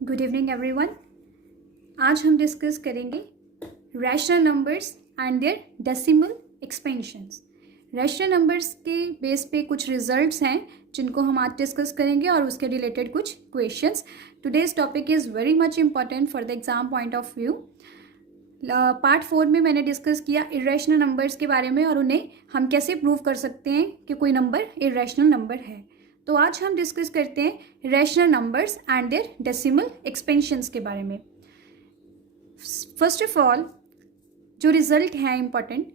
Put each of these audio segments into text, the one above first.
Good evening everyone. आज हम discuss करेंगे rational numbers and their decimal expansions. Rational numbers के बेस पे कुछ रिजल्ट्स हैं जिनको हम आज डिस्कस करेंगे और उसके रिलेटेड कुछ questions. Today's topic is very much important for the exam point of view. Part 4 में मैंने डिस्कस किया इरेशनल नंबर्स के बारे में और उन्हें हम कैसे प्रूव कर सकते हैं कि कोई नंबर इरेशनल नंबर है। तो आज हम डिस्कस करते हैं rational numbers and their decimal expansions के बारे में। फर्स्ट ऑफ ऑल जो रिजल्ट है इम्पॉर्टेंट,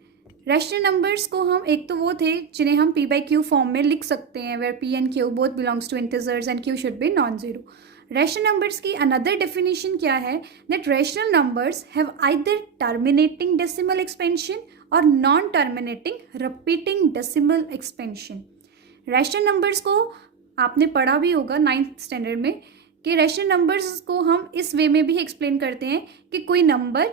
रैशनल नंबर्स को हम एक तो वो थे जिन्हें हम p/q फॉर्म में लिख सकते हैं, where p and q both belongs to integers and q should be non zero. Rational numbers की अनदर डेफिनेशन क्या है, that rational numbers have either terminating decimal expansion और non terminating repeating decimal expansion. Rational numbers को आपने पढ़ा भी होगा 9th standard में कि रैशनल नंबर्स को हम इस वे में भी एक्सप्लेन करते हैं कि कोई नंबर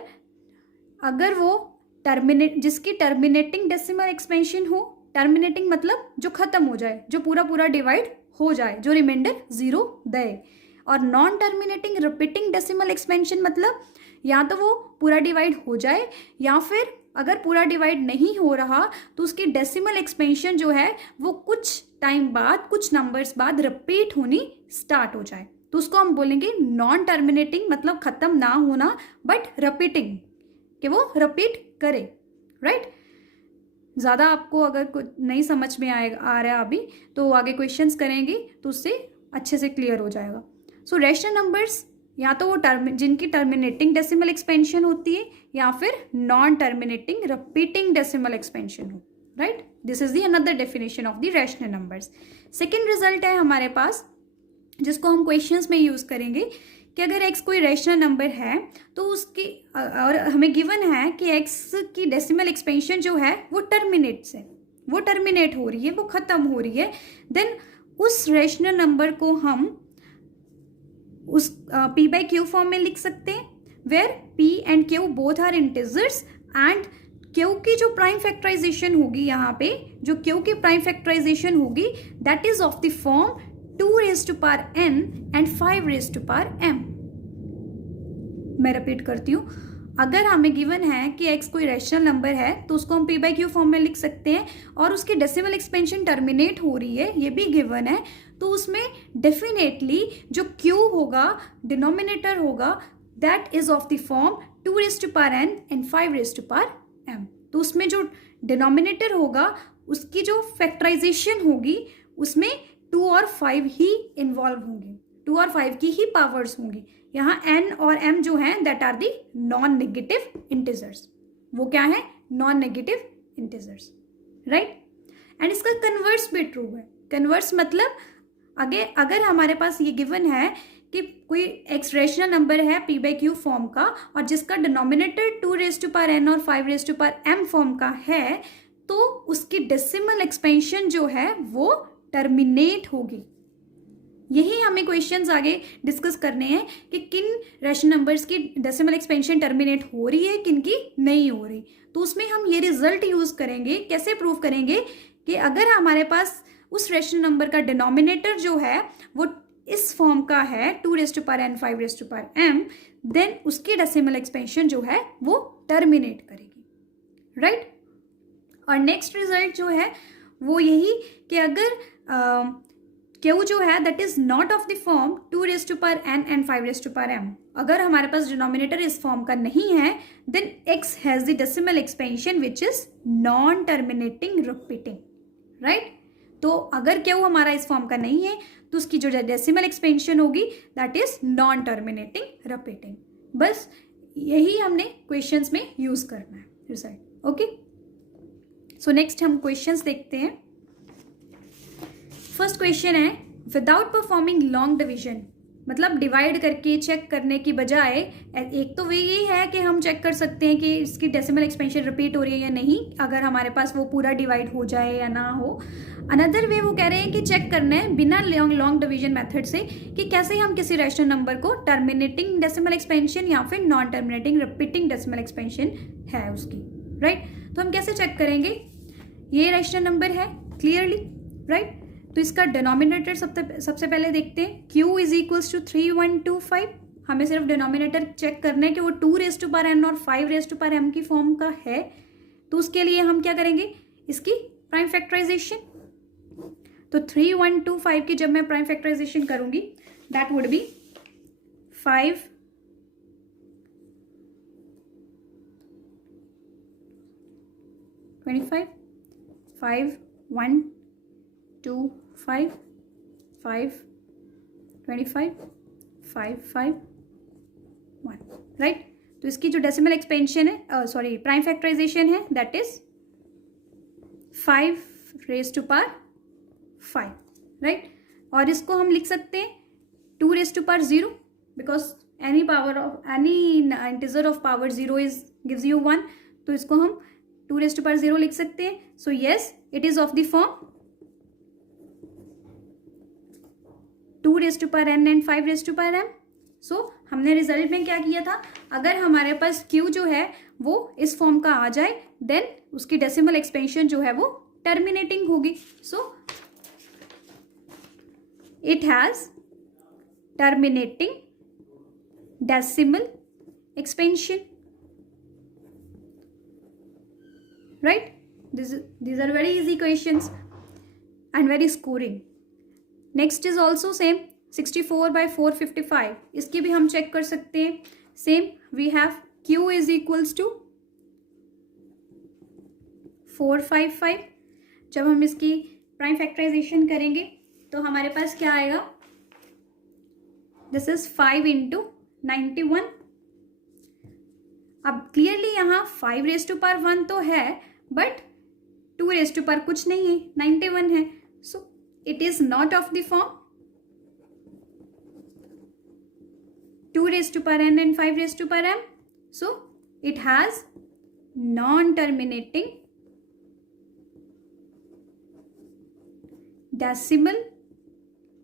अगर वो जिसकी टर्मिनेटिंग डेसिमल एक्सपेंशन हो, टर्मिनेटिंग मतलब जो ख़त्म हो जाए, जो पूरा डिवाइड हो जाए, जो रिमाइंडर 0 दे, और non terminating repeating decimal expansion मतलब या तो वो पूरा डिवाइड हो जाए या फिर अगर पूरा डिवाइड नहीं हो रहा तो उसकी डेसिमल एक्सपेंशन जो है वो कुछ टाइम बाद, कुछ नंबर्स बाद रिपीट होनी स्टार्ट हो जाए, तो उसको हम बोलेंगे नॉन टर्मिनेटिंग, मतलब ख़त्म ना होना बट रिपीटिंग, कि वो रिपीट करे, राइट। ज़्यादा आपको अगर कुछ नहीं समझ में आ रहा है अभी तो आगे क्वेश्चंस करेंगे तो उससे अच्छे से क्लियर हो जाएगा। सो रैशनल नंबर्स या तो वो जिनकी टर्मिनेटिंग डेसिमल एक्सपेंशन होती है या फिर non terminating repeating decimal expansion हो, right. This is the another definition of the rational numbers. Second result है हमारे पास जिसको हम क्वेश्चंस में यूज करेंगे कि अगर x कोई रैशनल नंबर है तो उसकी और हमें गिवन है कि x की डेसिमल एक्सपेंशन जो है वो टर्मिनेट हो रही है, वो खत्म हो रही है, देन उस रैशनल नंबर को हम उस p/q फॉर्म में लिख सकते हैं, where p and q both are integers and q की जो प्राइम फैक्टराइजेशन होगी, यहाँ पे जो q की प्राइम फैक्टराइजेशन होगी that is of the form 2n and 5m। मैं रिपीट करती हूँ, अगर हमें गिवन है कि x कोई रैशनल नंबर है तो उसको हम p/q फॉर्म में लिख सकते हैं और उसकी डेसिमल एक्सपेंशन टर्मिनेट हो रही है, ये भी गिवन है, तो उसमें डेफिनेटली जो q होगा, डिनोमिनेटर होगा, that is of the form 2n and 5m। तो उसमें जो डिनोमिनेटर होगा उसकी जो फैक्टराइजेशन होगी उसमें 2 और 5 ही इन्वॉल्व होंगे, 2 और 5 की ही पावर्स होंगी। यहाँ n और m जो हैं that are the non negative integers. वो क्या है? Non negative integers, right. And इसका कन्वर्स भी ट्रू है। कन्वर्स मतलब अगर हमारे पास ये गिवन है कि कोई x रैशनल नंबर है p/q फॉर्म का और जिसका डिनोमिनेटर 2n और 5m फॉर्म का है, तो उसकी डेसिमल एक्सपेंशन जो है वो टर्मिनेट होगी। यही हमें क्वेश्चंस आगे डिस्कस करने हैं कि किन रैशनल नंबर्स की डेसिमल एक्सपेंशन टर्मिनेट हो रही है, किन की नहीं हो रही। तो उसमें हम ये रिजल्ट यूज करेंगे, कैसे प्रूव करेंगे कि अगर हमारे पास उस रैशनल नंबर का डिनोमिनेटर जो है वो इस फॉर्म का है 2n 5m, देन उसकी डेसिमल एक्सपेंशन जो है वो टर्मिनेट करेगी, राइट। और नेक्स्ट रिजल्ट जो है वो यही कि अगर Q जो है that is not of the form 2n and 5m, अगर हमारे पास डिनोमिनेटर इस फॉर्म का नहीं है, then x has the decimal expansion which is non terminating repeating, right. तो अगर Q हमारा इस फॉर्म का नहीं है तो उसकी जो डेसिमल एक्सपेंशन होगी that is non terminating repeating. बस यही हमने क्वेश्चंस में यूज करना है रिजल्ट, ओके। सो नेक्स्ट हम क्वेश्चंस देखते हैं। फर्स्ट क्वेश्चन है, विदाउट परफॉर्मिंग लॉन्ग डिवीजन, मतलब डिवाइड करके चेक करने की बजाय एक तो वे यही है कि हम चेक कर सकते हैं कि इसकी डेसिमल एक्सपेंशन रिपीट हो रही है या नहीं, अगर हमारे पास वो पूरा डिवाइड हो जाए या ना हो। अनदर वे वो कह रहे हैं कि चेक करना है बिना लॉन्ग डिवीजन मेथड से कि कैसे हम किसी रैशनल नंबर को टर्मिनेटिंग डेसिमल एक्सपेंशन या फिर non terminating repeating decimal expansion है उसकी, राइट। तो हम कैसे चेक करेंगे? ये रैशनल नंबर है क्लियरली, राइट। तो इसका डिनोमिनेटर सबसे पहले देखते हैं। q is equals to 3125। हमें सिर्फ डिनोमिनेटर चेक करना है कि वो 2 रेज़ टू पावर n और 5 रेज़ टू पावर m की फॉर्म का है। तो उसके लिए हम क्या करेंगे, इसकी प्राइम फैक्टराइजेशन। तो 3125 की जब मैं प्राइम फैक्टराइजेशन करूंगी, दैट वुड बी 5 25 5 1 2 5 5 25 5 5 1, राइट। तो इसकी जो डेसिमल एक्सपेंशन है, सॉरी प्राइम फैक्टराइजेशन है, that is 5 raise to power 5, right. और इसको हम लिख सकते हैं 2 raise to power 0, because any power of any integer of power 0 is gives you 1। तो इसको हम 2 रेज़ टू पावर 0 लिख सकते हैं। So yes, it is of the form 2 raise to power n and 5 raise to power m। So हमने result में क्या किया था, अगर हमारे पास q जो है वो इस फॉर्म का आ जाए, देन उसकी डेसिमल एक्सपेंशन जो है वो टर्मिनेटिंग होगी। So it has terminating decimal expansion, right. these are very easy questions and very scoring. Next is also same 64 by 455. इसकी भी हम चेक कर सकते हैं। Same we have q is equals to 455। जब हम इसकी प्राइम फैक्टराइजेशन करेंगे तो हमारे पास क्या आएगा, दिस इज 5 इंटू 91। अब क्लियरली यहाँ 5 रेज़ टू पावर 1 तो है, बट 2 रेज़ टू पावर कुछ नहीं है, 91 है। So it is not of the form 2 raise to power n and 5 raise to power m. So it has non-terminating decimal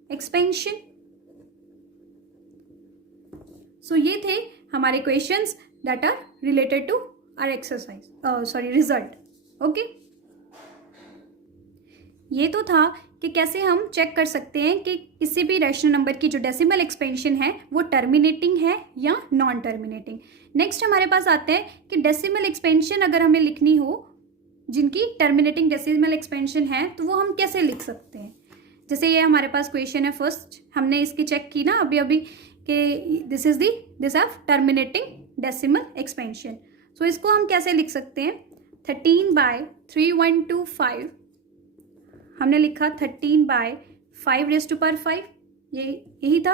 expansion. So ये थे हमारे questions that are related to our exercise, result. Okay. ये तो था कि कैसे हम check कर सकते हैं कि किसी भी रैशनल नंबर की जो डेसिमल एक्सपेंशन है वो टर्मिनेटिंग है या नॉन टर्मिनेटिंग। नेक्स्ट हमारे पास आते हैं कि डेसिमल एक्सपेंशन अगर हमें लिखनी हो जिनकी टर्मिनेटिंग डेसिमल एक्सपेंशन है तो वो हम कैसे लिख सकते हैं। जैसे ये हमारे पास क्वेश्चन है फर्स्ट, हमने इसकी चेक की ना अभी अभी कि this have terminating decimal expansion. So इसको हम कैसे लिख सकते हैं, 13/3125 हमने लिखा 13/5 रेज़ टू पावर 5, यही था।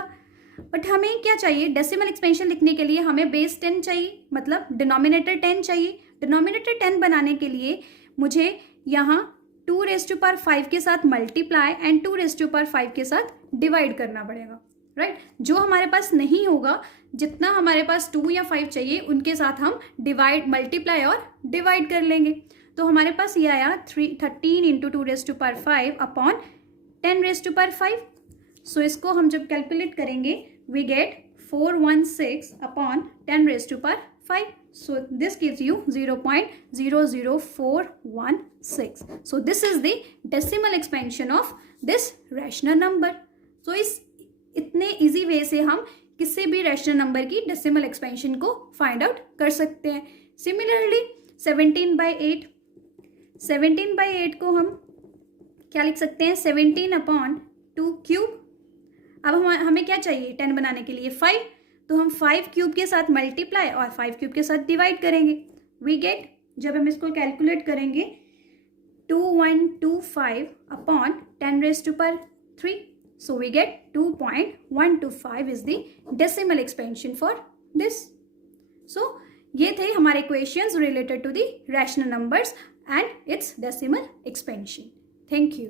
बट हमें क्या चाहिए, डेसिमल एक्सपेंशन लिखने के लिए हमें बेस 10 चाहिए, मतलब डिनोमिनेटर 10 चाहिए। डिनोमिनेटर 10 बनाने के लिए मुझे यहाँ 2 रेज़ टू पावर 5 के साथ multiply and 2 raise to power 5 के साथ डिवाइड करना पड़ेगा, राइट। जो हमारे पास नहीं होगा, जितना हमारे पास 2 या 5 चाहिए उनके साथ हम मल्टीप्लाई और डिवाइड कर लेंगे। तो हमारे पास ये आया 13 into 2 raise to power 5 upon 10 raise to power 5। So इसको हम जब कैलकुलेट करेंगे we get 416 upon 10 raise to power 5. So this gives you 0.00416. So this is the decimal expansion of this rational number. So इस इतने easy way से हम किसी भी रैशनल नंबर की डेसिमल एक्सपेंशन को फाइंड आउट कर सकते हैं। सिमिलरली 17/8 को हम क्या लिख सकते हैं, 17/2 क्यूब। अब हमें क्या चाहिए 10 बनाने के लिए 5, तो हम 5 क्यूब के साथ मल्टीप्लाई और 5 क्यूब के साथ डिवाइड करेंगे। वी गेट, जब हम इसको कैलकुलेट करेंगे 2125 upon 10 raise to power 3. So we get 2.125 is the decimal expansion for this. So ये थे हमारे equations related to the rational numbers and its decimal expansion. Thank you.